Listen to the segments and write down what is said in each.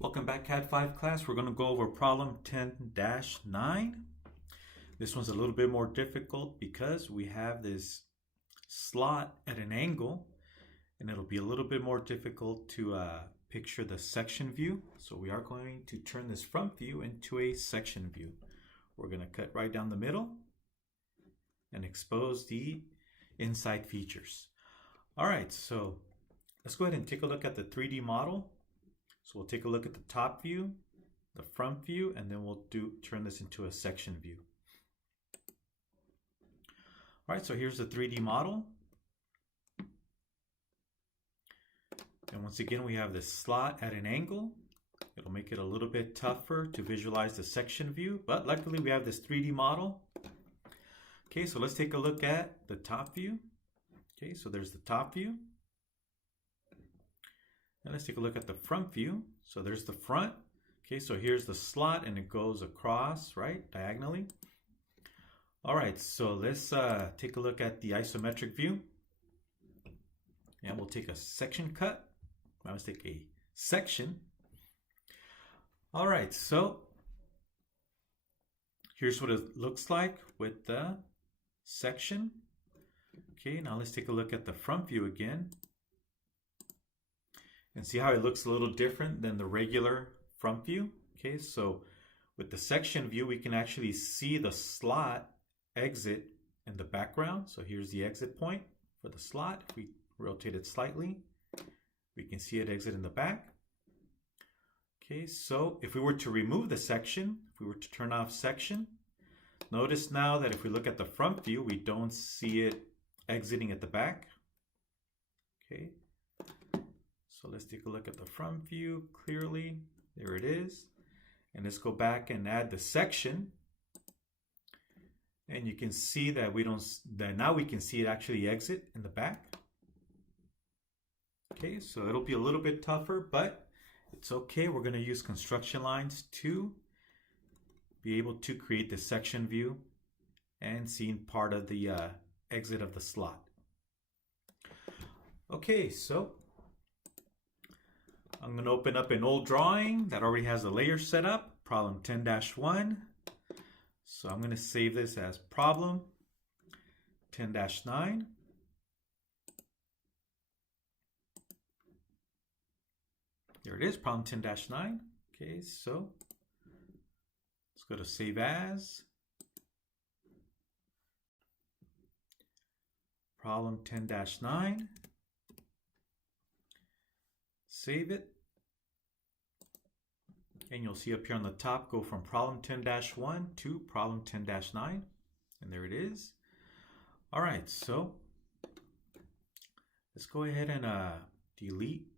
Welcome back, CAD 5 class. We're going to go over problem 10-9. This one's a little bit more difficult because we have this slot at an angle, and it'll be a little bit more difficult to picture the section view. So we are going to turn this front view into a section view. We're going to cut right down the middle and expose the inside features. All right, so let's go ahead and take a look at the 3D model. So we'll take a look at the top view, the front view, and then we'll turn this into a section view. All right, so here's the 3D model. And once again, we have this slot at an angle. It'll make it a little bit tougher to visualize the section view, but luckily we have this 3D model. Okay, so let's take a look at the top view. Okay, so there's the top view. And let's take a look at the front view. So there's the front. Okay, so here's the slot and it goes across, right, diagonally. All right, so let's take a look at the isometric view. And we'll take a section cut. Let's take a section. All right, so here's what it looks like with the section. Okay, now let's take a look at the front view again. And see how it looks a little different than the regular front view. Okay, so with the section view, we can actually see the slot exit in the background. So here's the exit point for the slot. If we rotate it slightly, we can see it exit in the back. Okay, so if we were to remove the section, if we were to turn off section, notice now that if we look at the front view, we don't see it exiting at the back. Okay. So let's take a look at the front view clearly. There it is. And let's go back and add the section. And you can see that now we can see it actually exit in the back. Okay, so it'll be a little bit tougher, but it's okay. We're going to use construction lines to be able to create the section view and seeing part of the exit of the slot. Okay, so I'm going to open up an old drawing that already has a layer set up, problem 10-1. So I'm going to save this as problem 10-9. There it is, problem 10-9. Okay, so let's go to save as. Problem 10-9. Save it. And you'll see up here on the top, go from problem 10-1 to problem 10-9. And there it is. All right, so let's go ahead and delete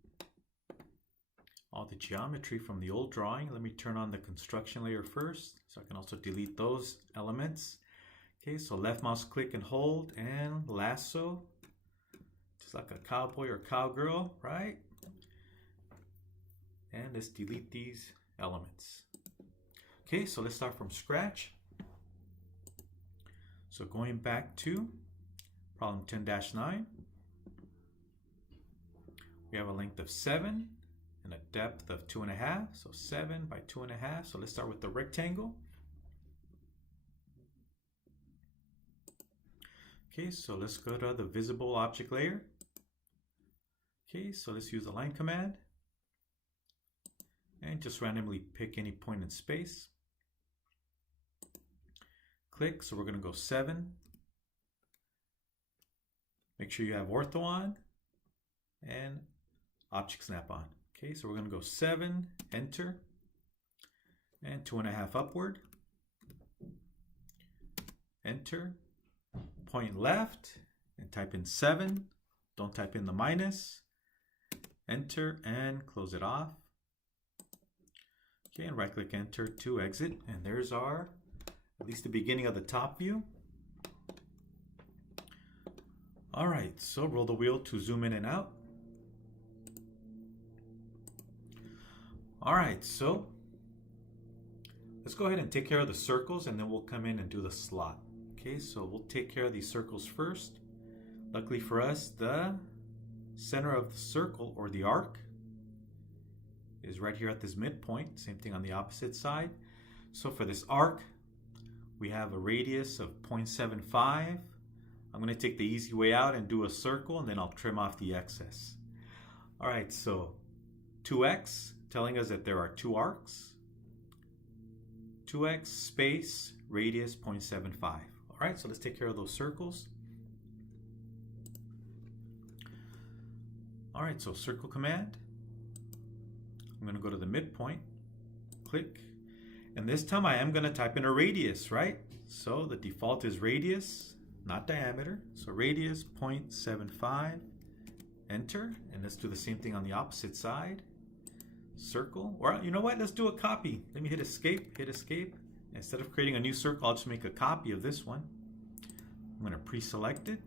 all the geometry from the old drawing. Let me turn on the construction layer first, so I can also delete those elements. Okay, so left mouse click and hold and lasso, just like a cowboy or cowgirl, right? And let's delete these elements. Okay, so let's start from scratch. So going back to problem 10-9, we have a length of 7 and a depth of 2.5. So 7 by 2.5. So let's start with the rectangle. Okay, so let's go to the visible object layer. Okay, so let's use the line command. And just randomly pick any point in space. Click, so we're going to go 7. Make sure you have ortho on and object snap on. Okay, so we're going to go 7, enter, and 2.5 upward. Enter, point left, and type in 7. Don't type in the minus. Enter, and close it off. Okay, and right click enter to exit, and there's our, at least the beginning of the top view. All right, so roll the wheel to zoom in and out. All right, so let's go ahead and take care of the circles, and then we'll come in and do the slot. Okay, so we'll take care of these circles first. Luckily for us, the center of the circle, or the arc, is right here at this midpoint. Same thing on the opposite side. So for this arc, we have a radius of 0.75. I'm going to take the easy way out and do a circle, and then I'll trim off the excess. All right, so 2x, telling us that there are two arcs. 2x space radius 0.75. All right, so let's take care of those circles. All right, so circle command. I'm going to go to the midpoint, click, and this time I am going to type in a radius, right? So the default is radius, not diameter. So radius 0.75, enter, and let's do the same thing on the opposite side. Circle, or you know what? Let's do a copy. Let me hit escape, Instead of creating a new circle, I'll just make a copy of this one. I'm going to pre-select it.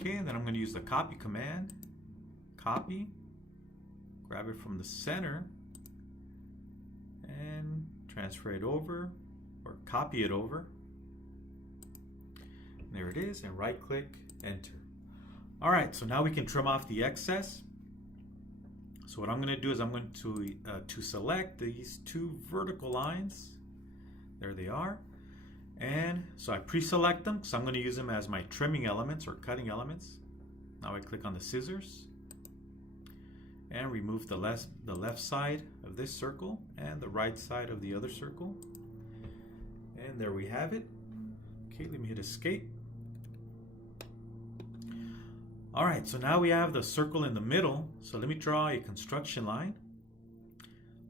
Okay, and then I'm going to use the copy command. Copy, grab it from the center, and transfer it over, or copy it over. And there it is, and right click, enter. All right, so now we can trim off the excess. So what I'm going to do is I'm going to select these two vertical lines. There they are. And so I pre-select them because I'm going to use them as my trimming elements or cutting elements. Now I click on the scissors and remove the left side of this circle and the right side of the other circle. And there we have it. Okay, let me hit escape. All right, so now we have the circle in the middle. So let me draw a construction line.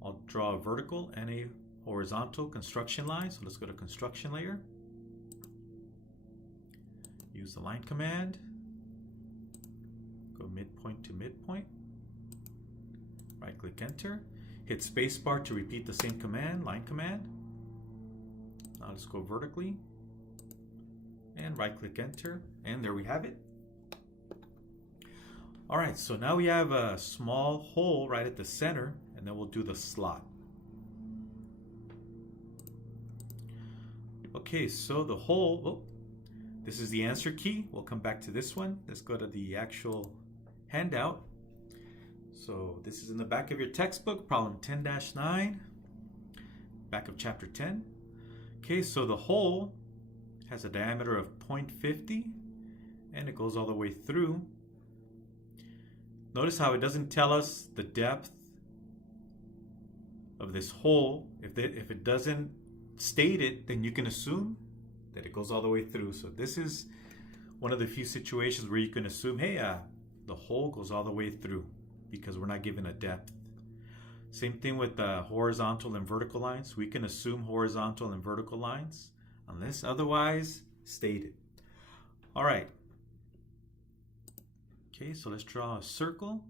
I'll draw a vertical and a horizontal construction line. So let's go to construction layer. Use the line command. Go midpoint to midpoint. Right click, enter. Hit spacebar to repeat the same command, line command. Now let's go vertically. And right click, enter. And there we have it. All right, so now we have a small hole right at the center, and then we'll do the slot. Okay, so the hole, this is the answer key. We'll come back to this one. Let's go to the actual handout. So this is in the back of your textbook, problem 10-9, back of chapter 10. Okay, so the hole has a diameter of 0.50, and it goes all the way through. Notice how it doesn't tell us the depth of this hole. If it doesn't state it, then you can assume that it goes all the way through. So this is one of the few situations where you can assume, hey, the hole goes all the way through because we're not given a depth. Same thing with the horizontal and vertical lines. We can assume horizontal and vertical lines unless otherwise stated. All right. Okay, so let's draw a circle.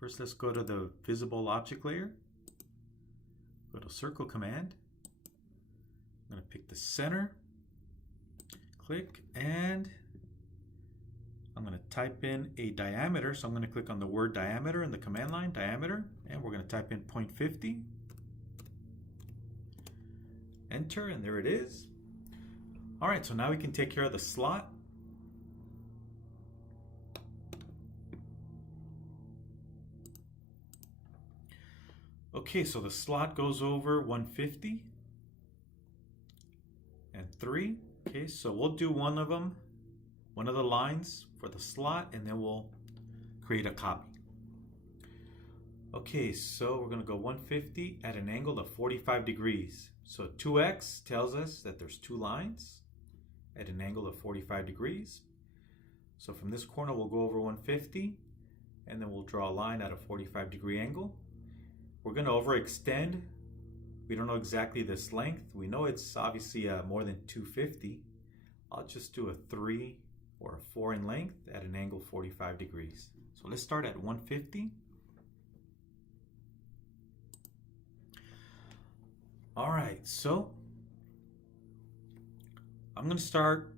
First, let's go to the visible object layer. Go to circle command. I'm going to pick the center. Click, and I'm going to type in a diameter. So I'm going to click on the word diameter in the command line, diameter, and we're going to type in 0.50. Enter, and there it is. All right, so now we can take care of the slot. Okay, so the slot goes over 150 and 3. Okay, so we'll do one of them, one of the lines for the slot, and then we'll create a copy. Okay, so we're going to go 150 at an angle of 45 degrees. So 2x tells us that there's two lines at an angle of 45 degrees. So from this corner, we'll go over 150, and then we'll draw a line at a 45-degree angle. We're going to overextend. We don't know exactly this length. We know it's obviously more than 250. I'll just do a 3 or a 4 in length at an angle 45 degrees. So let's start at 150. All right, so I'm going to start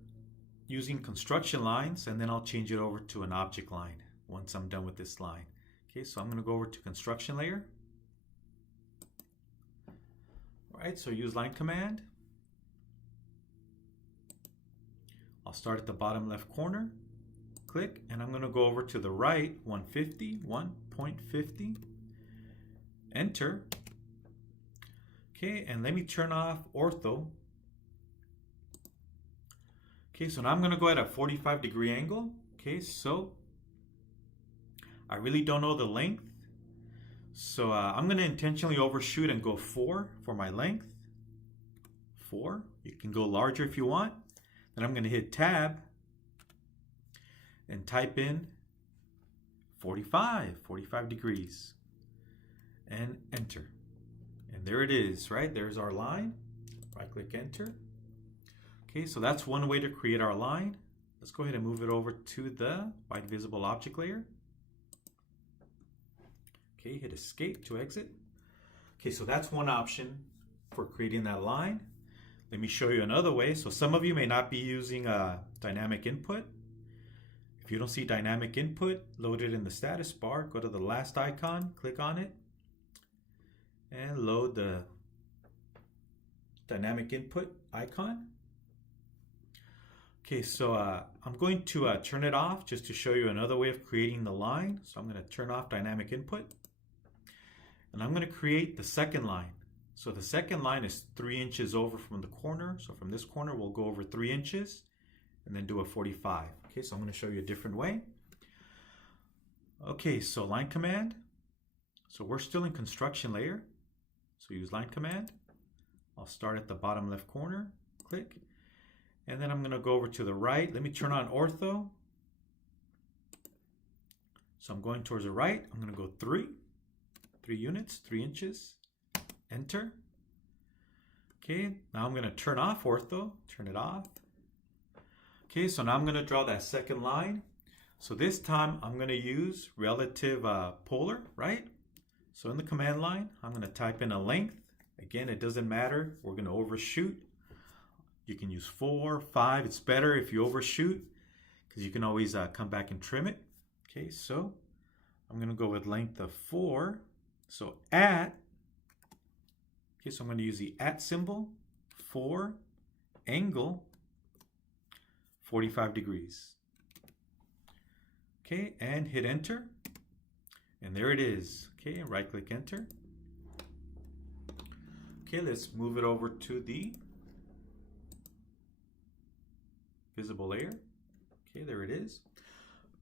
using construction lines, and then I'll change it over to an object line once I'm done with this line. Okay, so I'm going to go over to construction layer. All right, so use line command. I'll start at the bottom left corner. click, and I'm going to go over to the right 1.50, enter. Okay, and let me turn off ortho. Okay, so now I'm going to go at a 45-degree angle. Okay, so I really don't know the length. So I'm going to intentionally overshoot and go 4 for my length. 4. You can go larger if you want. Then I'm going to hit tab and type in 45 degrees and enter. And there it is, right? There's our line. Right click enter. Okay, so that's one way to create our line. Let's go ahead and move it over to the white visible object layer. Okay, hit escape to exit. Okay, so that's one option for creating that line. Let me show you another way. So some of you may not be using dynamic input. If you don't see dynamic input loaded in the status bar, go to the last icon, click on it, and load the dynamic input icon. Okay, so I'm going to turn it off just to show you another way of creating the line. So I'm going to turn off dynamic input. And I'm going to create the second line. So the second line is 3 inches over from the corner. So from this corner, we'll go over 3 inches and then do a 45. Okay, so I'm going to show you a different way. Okay, so line command. So we're still in construction layer. So use line command. I'll start at the bottom left corner, click. And then I'm going to go over to the right. Let me turn on ortho. So I'm going towards the right. I'm going to go 3 units, 3 inches, enter. Okay, now I'm going to turn off ortho, turn it off. Okay, so now I'm going to draw that second line. So this time I'm going to use relative polar, right? So in the command line, I'm going to type in a length. Again, it doesn't matter. We're going to overshoot. You can use 4, 5. It's better if you overshoot because you can always come back and trim it. Okay, so I'm going to go with length of 4. So at, okay, so I'm going to use the at symbol, 4, angle, 45 degrees. Okay, and hit enter. And there it is. Okay, right click enter. Okay, let's move it over to the visible layer. Okay, there it is.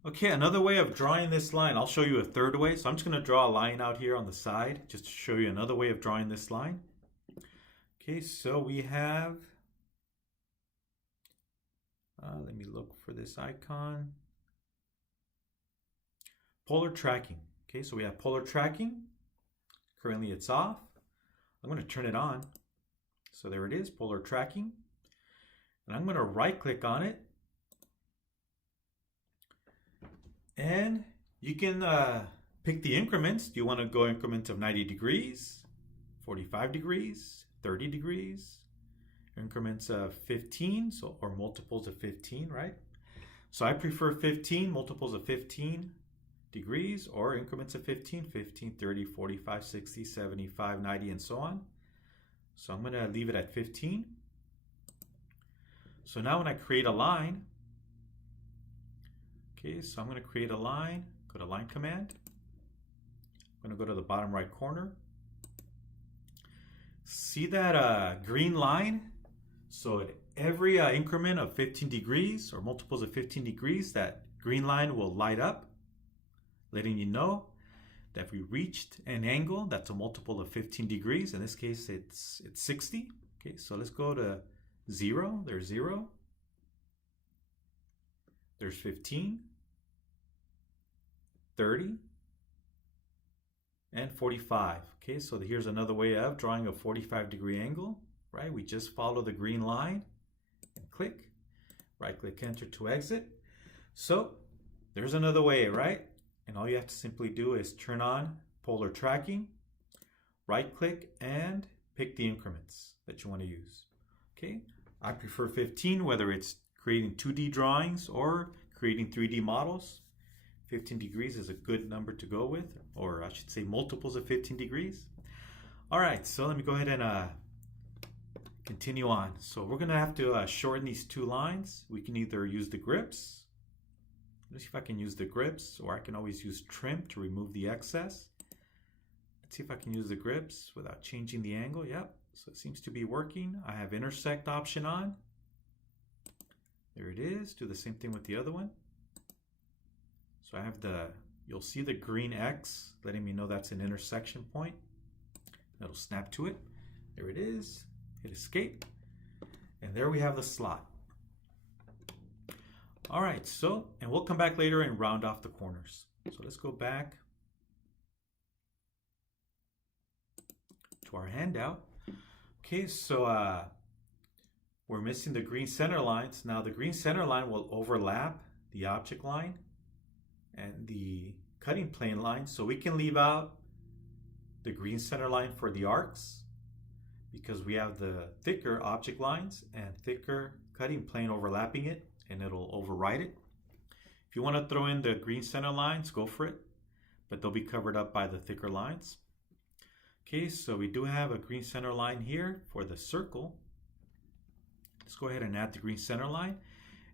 Okay, another way of drawing this line, I'll show you a third way. So I'm just going to draw a line out here on the side just to show you another way of drawing this line. Okay, so we have, let me look for this icon. Polar tracking. Okay, so we have polar tracking. Currently it's off. I'm going to turn it on. So there it is, polar tracking. And I'm going to right click on it. And you can pick the increments. Do you want to go increments of 90 degrees, 45 degrees, 30 degrees, increments of 15, so or multiples of 15, right? So I prefer 15, multiples of 15 degrees, or increments of 15, 15, 30, 45, 60, 75, 90, and so on. So I'm going to leave it at 15. So now when I create a line, okay, so I'm going to create a line, go to line command. I'm going to go to the bottom right corner. See that green line? So at every increment of 15 degrees or multiples of 15 degrees, that green line will light up, letting you know that if we reached an angle that's a multiple of 15 degrees, in this case it's 60. Okay, so let's go to 0. There's 0. There's 15, 30, and 45. Okay, so here's another way of drawing a 45-degree angle, right? We just follow the green line and click, right-click enter to exit. So there's another way, right? And all you have to simply do is turn on polar tracking, right-click, and pick the increments that you want to use. Okay, I prefer 15, whether it's creating 2D drawings or creating 3D models. 15 degrees is a good number to go with, or I should say multiples of 15 degrees. All right, so let me go ahead and continue on. So we're going to have to shorten these two lines. We can either use the grips, Let's see if I can use the grips, or I can always use trim to remove the excess. Let's see if I can use the grips without changing the angle. Yep, so it seems to be working. I have intersect option on. There it is. Do the same thing with the other one. So I have you'll see the green X letting me know that's an intersection point. It'll snap to it. There it is. Hit escape. And there we have the slot. All right, and we'll come back later and round off the corners. So let's go back to our handout. Okay, so we're missing the green center lines. Now the green center line will overlap the object line and the cutting plane line. So we can leave out the green center line for the arcs because we have the thicker object lines and thicker cutting plane overlapping it, and it'll override it. If you want to throw in the green center lines, go for it, but they'll be covered up by the thicker lines. Okay, so we do have a green center line here for the circle. Let's go ahead and add the green center line,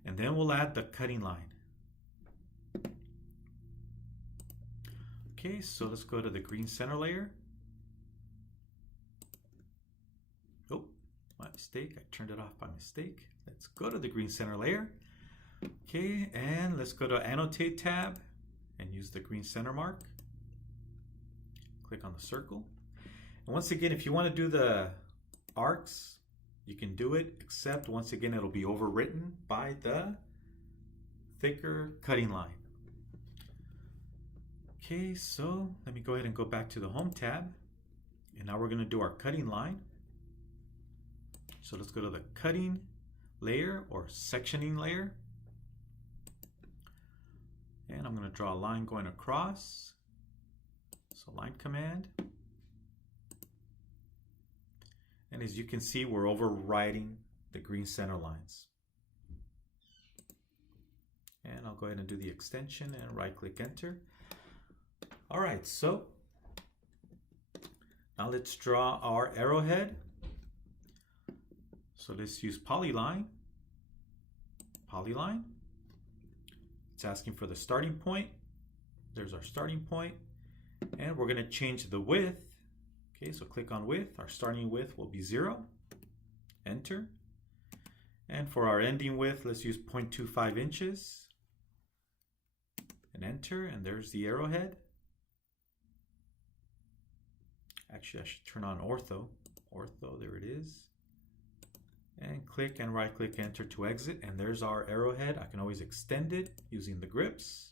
and then we'll add the cutting line. Okay, so let's go to the green center layer. Oh, my mistake, I turned it off by mistake. Let's go to the green center layer. Okay, and let's go to Annotate tab and use the green center mark. Click on the circle. And once again, if you want to do the arcs, you can do it, except once again, it'll be overwritten by the thicker cutting line. Okay, so let me go ahead and go back to the Home tab. And now we're going to do our cutting line. So let's go to the cutting layer or sectioning layer. And I'm going to draw a line going across. So line command. And as you can see, we're overriding the green center lines. And I'll go ahead and do the extension and right click enter. All right, so now let's draw our arrowhead. So let's use polyline. Polyline. It's asking for the starting point. There's our starting point. And we're going to change the width. Okay, so click on width. Our starting width will be 0. Enter. And for our ending width, let's use 0.25 inches. And enter. And there's the arrowhead. Actually, I should turn on ortho. Ortho, there it is. And click and right click enter to exit, and there's our arrowhead. I can always extend it using the grips.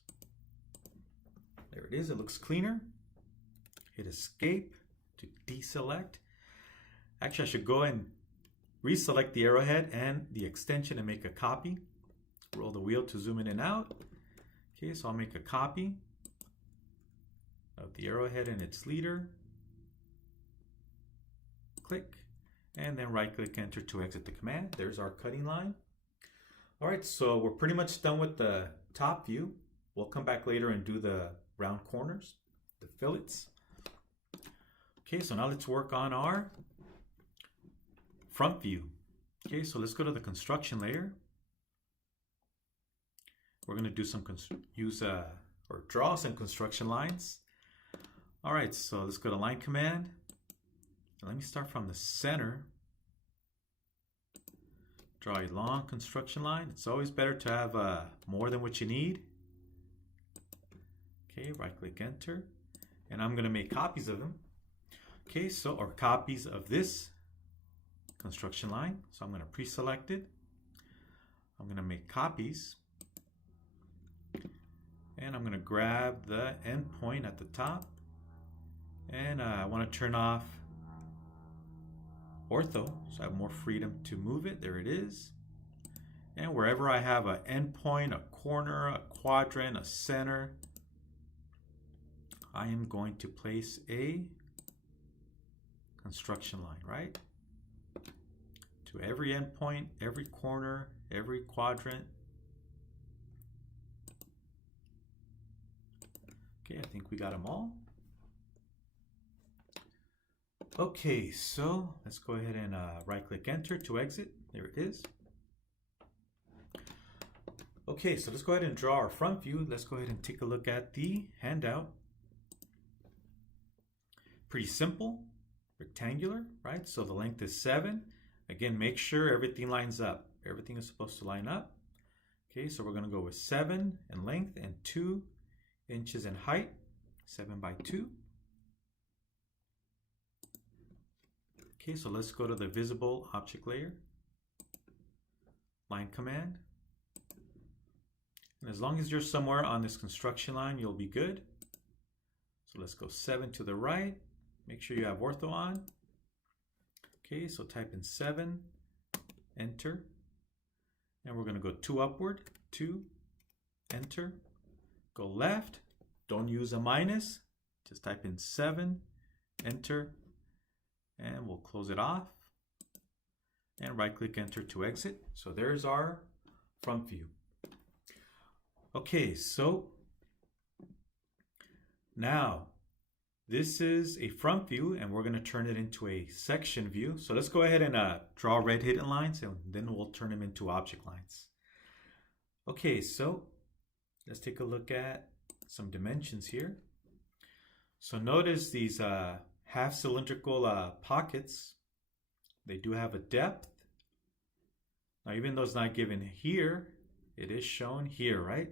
There it is, it looks cleaner. Hit escape to deselect. Actually, I should go and reselect the arrowhead and the extension and make a copy. Roll the wheel to zoom in and out. Okay, so I'll make a copy of the arrowhead and its leader. Click. And then right click enter to exit the command. There's our cutting line. All right, so we're pretty much done with the top view. We'll come back later and do the round corners, the fillets. Okay, so now let's work on our front view. Okay, so let's go to the construction layer. We're going to do some draw some construction lines. All right, so let's go to line command. Let me start from the center. Draw a long construction line. It's always better to have more than what you need. Okay, right click enter. And I'm going to make copies of them. Okay, so, or copies of this construction line. So I'm going to pre-select it. I'm going to make copies. And I'm going to grab the endpoint at the top. And I want to turn off ortho, so I have more freedom to move it. There it is. And wherever I have an endpoint, a corner, a quadrant, a center, I am going to place a construction line, right? To every endpoint, every corner, every quadrant. Okay, I think we got them all. Okay, so let's go ahead and right click enter to exit. There it is. Okay, so let's go ahead and draw our front view. Let's go ahead and take a look at the handout. Pretty simple, rectangular, right? So the length is 7. Again, make sure everything lines up. Everything is supposed to line up. Okay, so we're going to go with 7 in length and 2 inches in height. 7 by 2. Okay, so let's go to the visible object layer. Line command. And as long as you're somewhere on this construction line, you'll be good. So let's go 7 to the right. Make sure you have ortho on. Okay, so type in 7, enter. And we're going to go 2 upward, 2, enter. Go left, don't use a minus. Just type in 7, enter. And we'll close it off. And right click enter to exit. So there's our front view. Okay, so now this is a front view and we're going to turn it into a section view. So let's go ahead and draw red hidden lines and then we'll turn them into object lines. Okay, so let's take a look at some dimensions here. So notice these half cylindrical pockets, they do have a depth. Now even though it's not given here, it is shown here, right?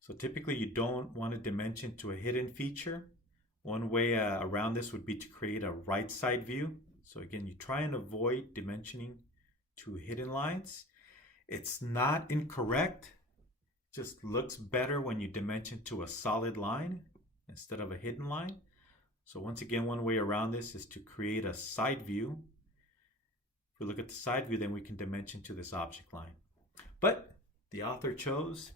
So typically you don't want to dimension to a hidden feature. One way around this would be to create a right side view. So again, you try and avoid dimensioning to hidden lines. It's not incorrect. It just looks better when you dimension to a solid line instead of a hidden line. So once again, one way around this is to create a side view. If we look at the side view, then we can dimension to this object line. But the author chose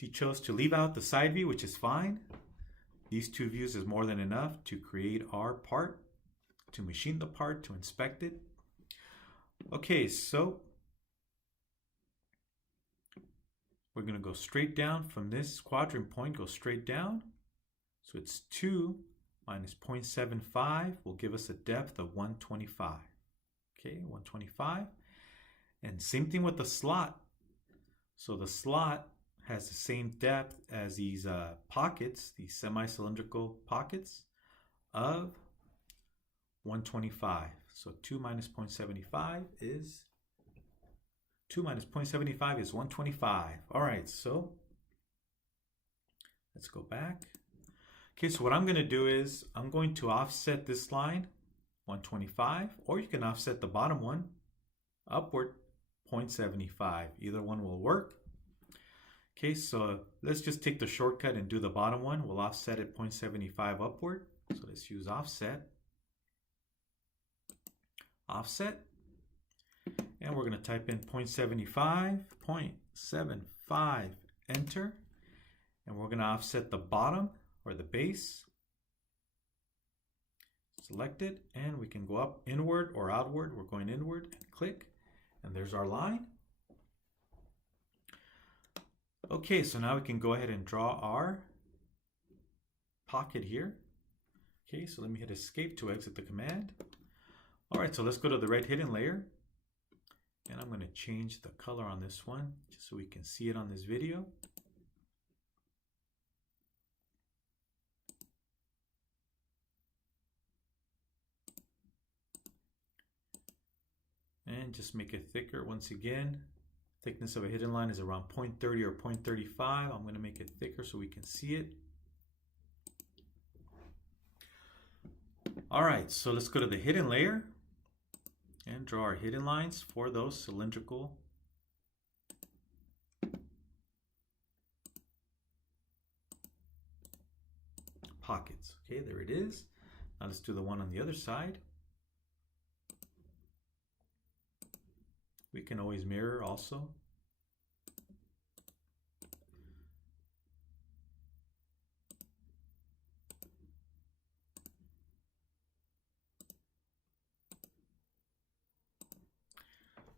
to leave out the side view, which is fine. These 2 views is more than enough to create our part, to machine the part, to inspect it. Okay, so we're going to go straight down from this quadrant point, go straight down. So it's 2 minus 0.75 will give us a depth of 125. Okay, 125. And same thing with the slot. So the slot has the same depth as these pockets, these semi-cylindrical pockets of 125. So 2 minus 0.75 is 125. All right, so let's go back. Okay, so what I'm going to do is I'm going to offset this line 125, or you can offset the bottom one upward 0.75. Either one will work. Okay, so let's just take the shortcut and do the bottom one. We'll offset it 0.75 upward. So let's use offset. Offset. And we're going to type in 0.75, 0.75, enter. And we're going to offset the bottom or the base. Select it, and we can go up inward or outward. We're going inward, and click, and there's our line. Okay, so now we can go ahead and draw our pocket here. Okay, so let me hit escape to exit the command. All right, so let's go to the red hidden layer. And I'm going to change the color on this one just so we can see it on this video. And just make it thicker once again. Thickness of a hidden line is around 0.30 or 0.35. I'm going to make it thicker so we can see it. All right, so let's go to the hidden layer and draw our hidden lines for those cylindrical pockets. Okay, there it is. Now let's do the one on the other side. We can always mirror also.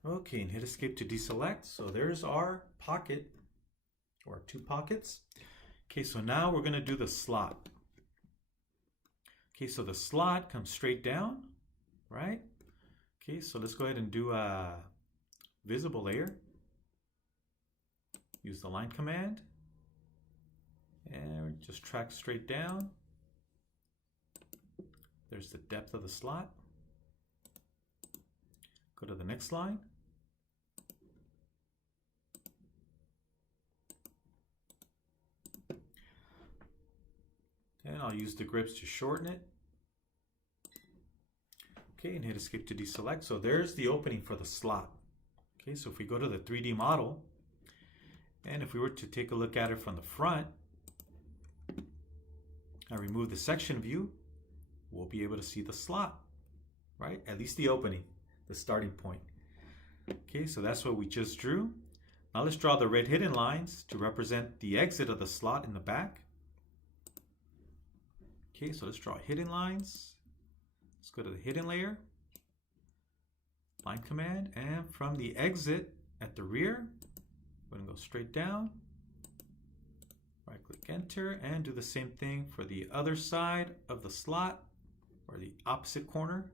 Okay, and hit escape to deselect. So there's our pocket, or 2 pockets. Okay, so now we're going to do the slot. Okay, so the slot comes straight down, right? Okay, so let's go ahead and do a visible layer. use the line command, and just track straight down. There's the depth of the slot. Go to the next line. And I'll use the grips to shorten it. Okay, and hit escape to deselect. So there's the opening for the slot. Okay, so if we go to the 3D model, and if we were to take a look at it from the front, I remove the section view, we'll be able to see the slot, right? At least the opening, the starting point. Okay, so that's what we just drew. Now let's draw the red hidden lines to represent the exit of the slot in the back. Okay, so let's draw hidden lines. Let's go to the hidden layer, line command, and from the exit at the rear, we're going to go straight down, right click enter, and do the same thing for the other side of the slot or the opposite corner.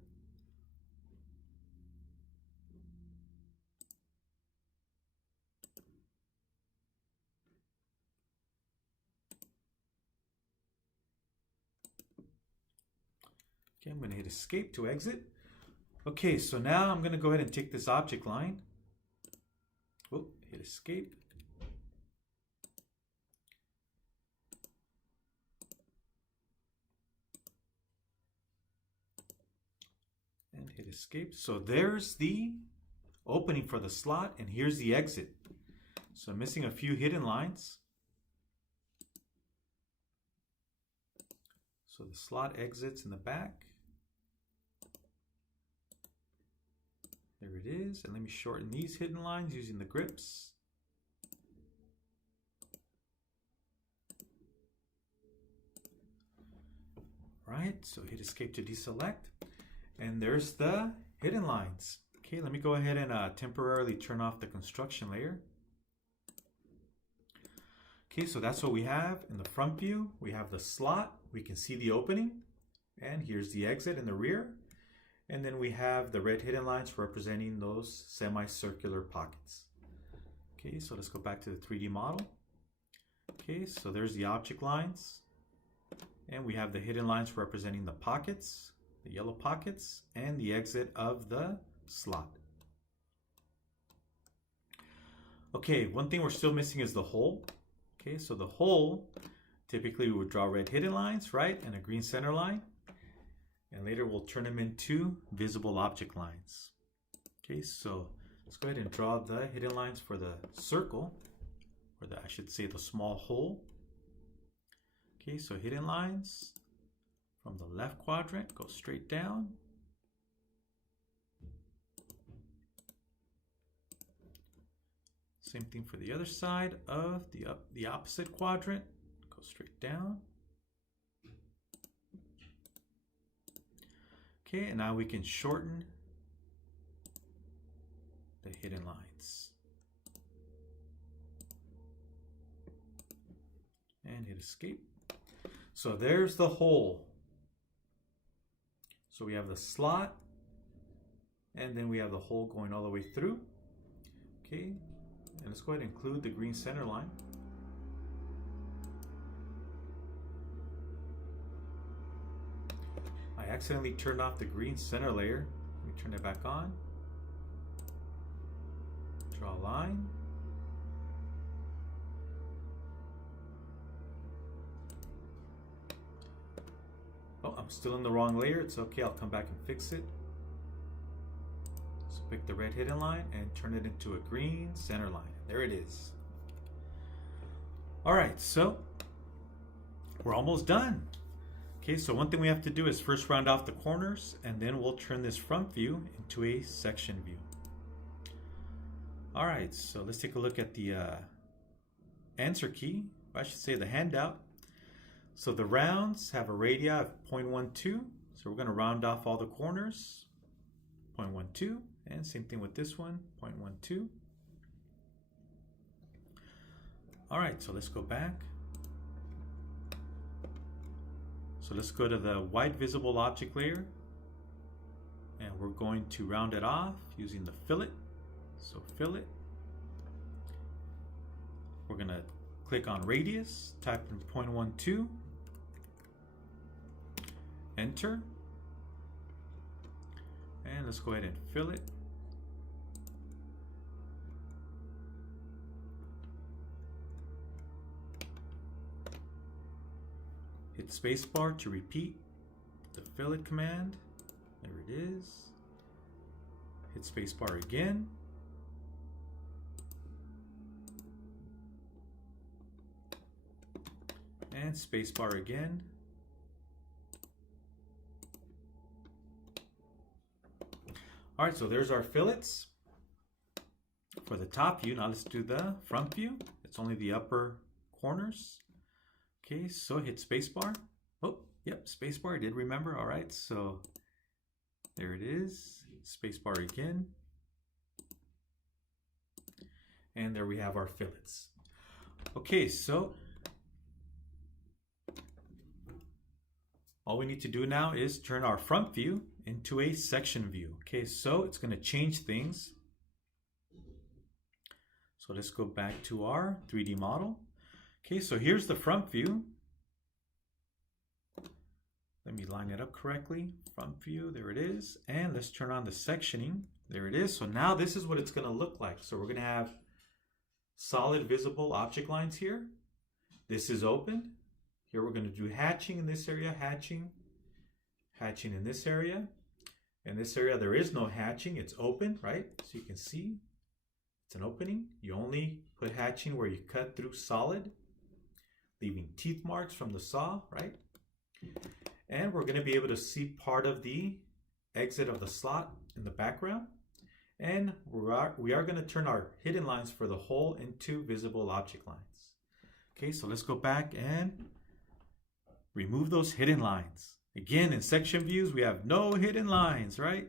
Okay, I'm going to hit escape to exit. Okay, so now I'm going to go ahead and take this object line. Oh, hit escape. And hit escape. So there's the opening for the slot, and here's the exit. So I'm missing a few hidden lines. So the slot exits in the back. There it is. And let me shorten these hidden lines using the grips. Right, so hit escape to deselect. And there's the hidden lines. Okay, let me go ahead and temporarily turn off the construction layer. Okay, so that's what we have in the front view. We have the slot. We can see the opening. And here's the exit in the rear. And then we have the red hidden lines representing those semicircular pockets. Okay, so let's go back to the 3D model. Okay, so there's the object lines. And we have the hidden lines representing the pockets, the yellow pockets, and the exit of the slot. Okay, one thing we're still missing is the hole. Okay, so the hole, typically we would draw red hidden lines, right? And a green center line. And later we'll turn them into visible object lines. Okay, so let's go ahead and draw the hidden lines for the circle, or I should say the small hole. Okay, so hidden lines from the left quadrant, go straight down. Same thing for the other side of the opposite quadrant, go straight down. Okay, and now we can shorten the hidden lines. And hit escape. So there's the hole. So we have the slot, and then we have the hole going all the way through. Okay, and let's go ahead and include the green center line. I accidentally turned off the green center layer. Let me turn it back on. Draw a line. Oh, I'm still in the wrong layer. It's okay, I'll come back and fix it. So pick the red hidden line and turn it into a green center line. There it is. All right, so we're almost done. Okay, so one thing we have to do is first round off the corners, and then we'll turn this front view into a section view. All right, so let's take a look at the answer key. I should say the handout. So the rounds have a radii of 0.12. So we're going to round off all the corners, 0.12. And same thing with this one, 0.12. All right, so let's go back. So let's go to the white visible object layer. And we're going to round it off using the fillet. So fillet. we're going to click on radius, type in 0.12, enter, and let's go ahead and fill it. Hit spacebar to repeat the fill it command. There it is. Hit spacebar again. And spacebar again. All right, so there's our fillets for the top view. Now let's do the front view. It's only the upper corners. Okay, so hit spacebar. Oh, yep, spacebar, I did remember. All right, so there it is. Spacebar again. And there we have our fillets. Okay, so all we need to do now is turn our front view into a section view. Okay, so it's going to change things. So let's go back to our 3D model. Okay, so here's the front view. Let me line it up correctly. Front view, there it is. And let's turn on the sectioning. There it is. So now this is what it's going to look like. So we're going to have solid visible object lines here. This is open. Here we're going to do hatching in this area, hatching in this area. In this area there is no hatching, it's open, right? So you can see it's an opening. You only put hatching where you cut through solid, leaving teeth marks from the saw, right? And we're going to be able to see part of the exit of the slot in the background. And we are going to turn our hidden lines for the hole into visible object lines. Okay, so let's go back and remove those hidden lines. Again, in section views, we have no hidden lines, right?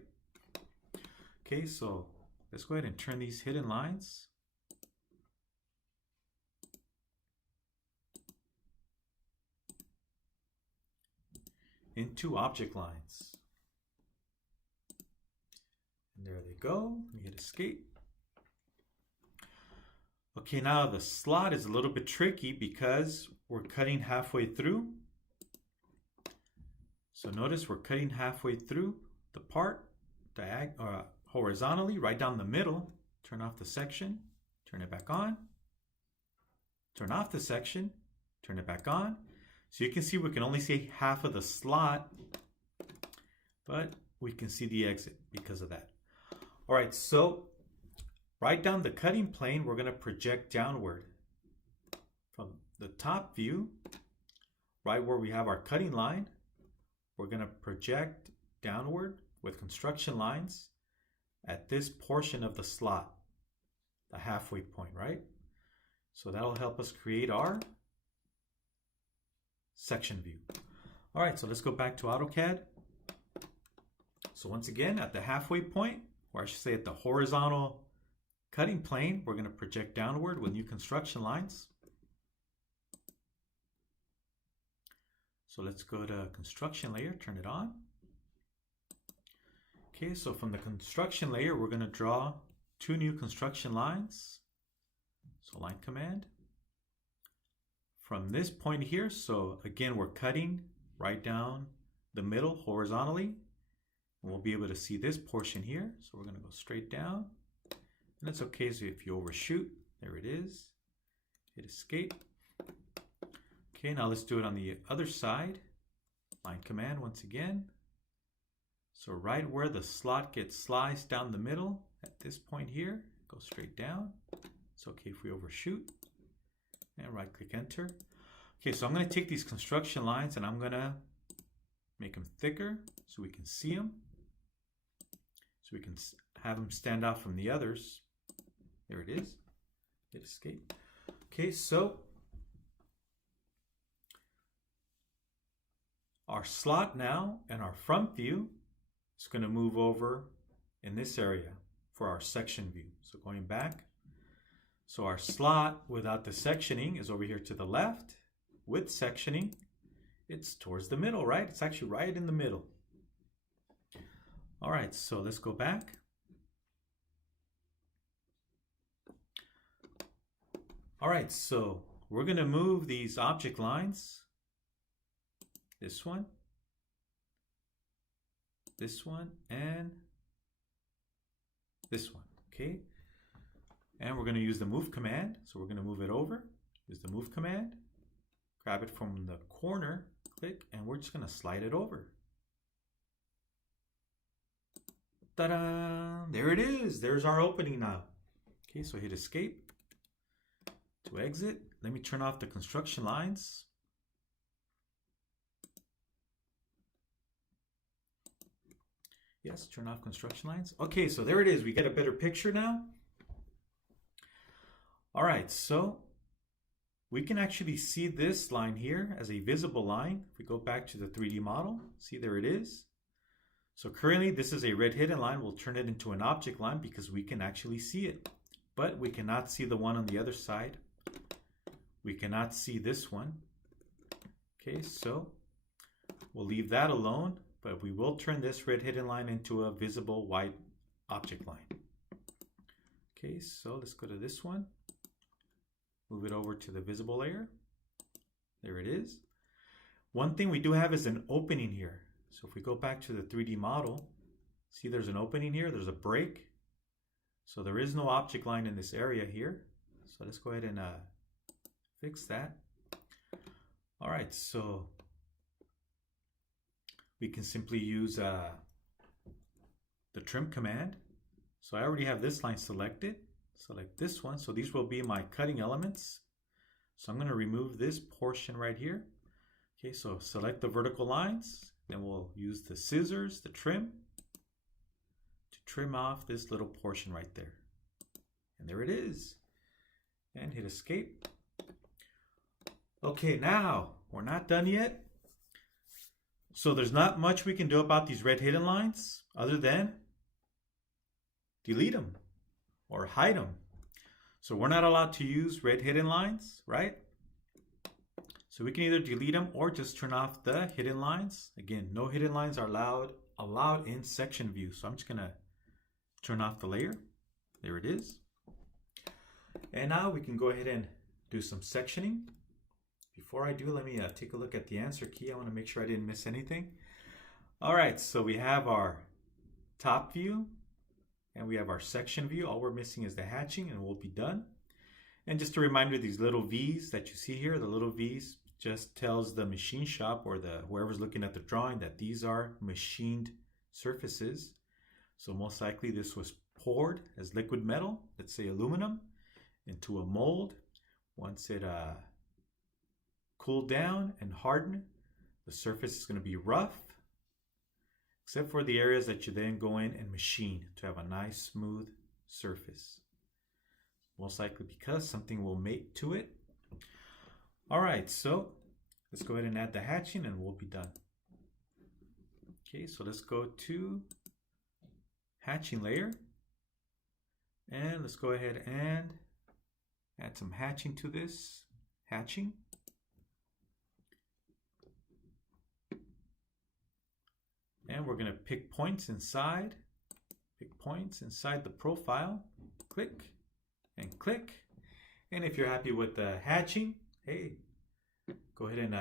Okay, so let's go ahead and turn these hidden lines into object lines. And there they go. We hit escape. Okay, now the slot is a little bit tricky because we're cutting halfway through. So notice we're cutting halfway through the part horizontally, right down the middle. Turn off the section, turn it back on. Turn off the section, turn it back on. So you can see we can only see half of the slot, but we can see the exit because of that. All right, so right down the cutting plane, we're going to project downward from the top view, right where we have our cutting line. We're going to project downward with construction lines at this portion of the slot, the halfway point, right? So that'll help us create our section view. All right, so let's go back to AutoCAD. So once again, at the halfway point, or I should say at the horizontal cutting plane, we're going to project downward with new construction lines. So let's go to construction layer, turn it on. Okay, so from the construction layer, we're going to draw two new construction lines. So line command. From this point here, so again, we're cutting right down the middle horizontally. We'll be able to see this portion here. So we're going to go straight down. And it's okay so if you overshoot. There it is. Hit escape. Okay, now let's do it on the other side. Line command once again. So right where the slot gets sliced down the middle, at this point here, go straight down. It's okay if we overshoot. And right click enter. Okay, so I'm going to take these construction lines and I'm going to make them thicker so we can see them. So we can have them stand out from the others. There it is. Hit escape. Okay, so our slot now and our front view is going to move over in this area for our section view. So going back, so our slot without the sectioning is over here to the left. With sectioning, it's towards the middle, right? It's actually right in the middle. All right, so let's go back. All right, so we're going to move these object lines. This one, and this one, okay? And we're going to use the move command. So we're going to move it over, use the move command, grab it from the corner, click, and we're just going to slide it over. Ta-da! There it is. There's our opening now. Okay, so hit escape to exit. Let me turn off the construction lines. Yes, turn off construction lines. Okay, so there it is. We get a better picture now. All right, so we can actually see this line here as a visible line. If we go back to the 3D model, see there it is. So currently this is a red hidden line. We'll turn it into an object line because we can actually see it. But we cannot see the one on the other side. We cannot see this one. Okay, so we'll leave that alone. But we will turn this red hidden line into a visible white object line. Okay, so let's go to this one. Move it over to the visible layer. There it is. One thing we do have is an opening here. So if we go back to the 3D model, see there's an opening here, there's a break. So there is no object line in this area here. So let's go ahead and fix that. All right, so we can simply use the trim command. So I already have this line selected. Select this one. So these will be my cutting elements. So I'm going to remove this portion right here. Okay, so select the vertical lines. Then we'll use the scissors, the trim, to trim off this little portion right there. And there it is. And hit escape. Okay, now we're not done yet. So there's not much we can do about these red hidden lines other than delete them or hide them. So we're not allowed to use red hidden lines, right? So we can either delete them or just turn off the hidden lines. Again, no hidden lines are allowed in section view. So I'm just gonna turn off the layer. There it is. And now we can go ahead and do some sectioning. Before I do, let me take a look at the answer key. I want to make sure I didn't miss anything. All right, so we have our top view and we have our section view. All we're missing is the hatching and we'll be done. And just a reminder, these little V's that you see here, the little V's just tells the machine shop or whoever's looking at the drawing that these are machined surfaces. So most likely this was poured as liquid metal, let's say aluminum, into a mold. Once it cooled down and hardened, the surface is going to be rough, except for the areas that you then go in and machine to have a nice smooth surface. Most likely because something will mate to it. All right, so let's go ahead and add the hatching and we'll be done. Okay, so let's go to hatching layer. And let's go ahead and add some hatching to this. Hatching. And we're going to pick points inside. Pick points inside the profile. Click and click. And if you're happy with the hatching, hey, go ahead and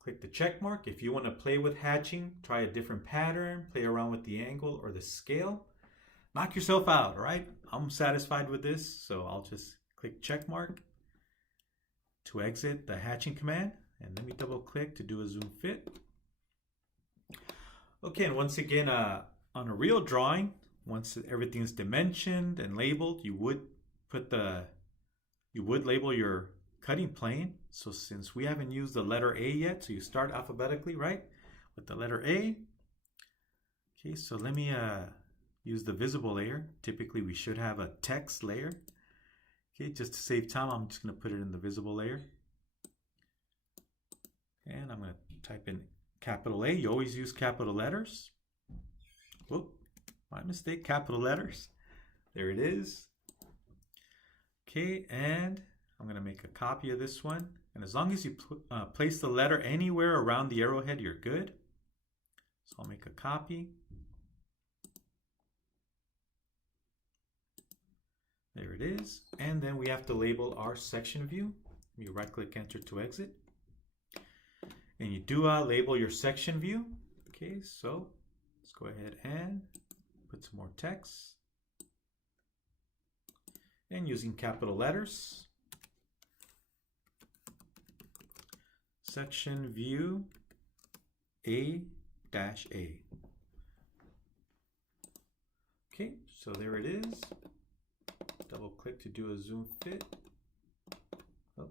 click the check mark. If you want to play with hatching, try a different pattern, play around with the angle or the scale, knock yourself out, all right? I'm satisfied with this, so I'll just click check mark to exit the hatching command. And let me double click to do a zoom fit. Okay, and once again, on a real drawing, once everything's dimensioned and labeled, you would label your cutting plane. So since we haven't used the letter A yet, so you start alphabetically, right, with the letter A. Okay, so let me use the visible layer. Typically, we should have a text layer. Okay, just to save time, I'm just going to put it in the visible layer. And I'm going to type in capital A. You always use capital letters. Whoop, my mistake, capital letters. There it is. Okay, and I'm going to make a copy of this one. And as long as you place the letter anywhere around the arrowhead, you're good. So I'll make a copy. There it is. And then we have to label our section view. You right click enter to exit. And you do label your section view. Okay, so let's go ahead and put some more text. And using capital letters, section view A-A. Okay, so there it is. Double click to do a zoom fit. Oh.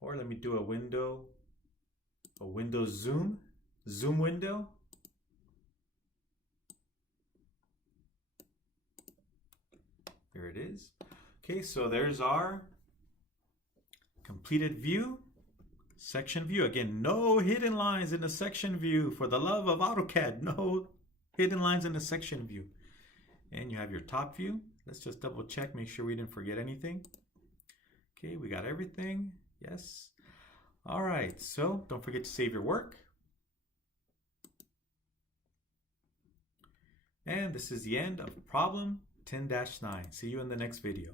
Or let me do a window zoom window. There it is. Okay, so there's our completed view, section view. Again, no hidden lines in the section view. For the love of AutoCAD, no hidden lines in the section view. And you have your top view. Let's just double check, make sure we didn't forget anything. Okay, we got everything. Yes. All right, so don't forget to save your work. And this is the end of problem 10-9. See you in the next video.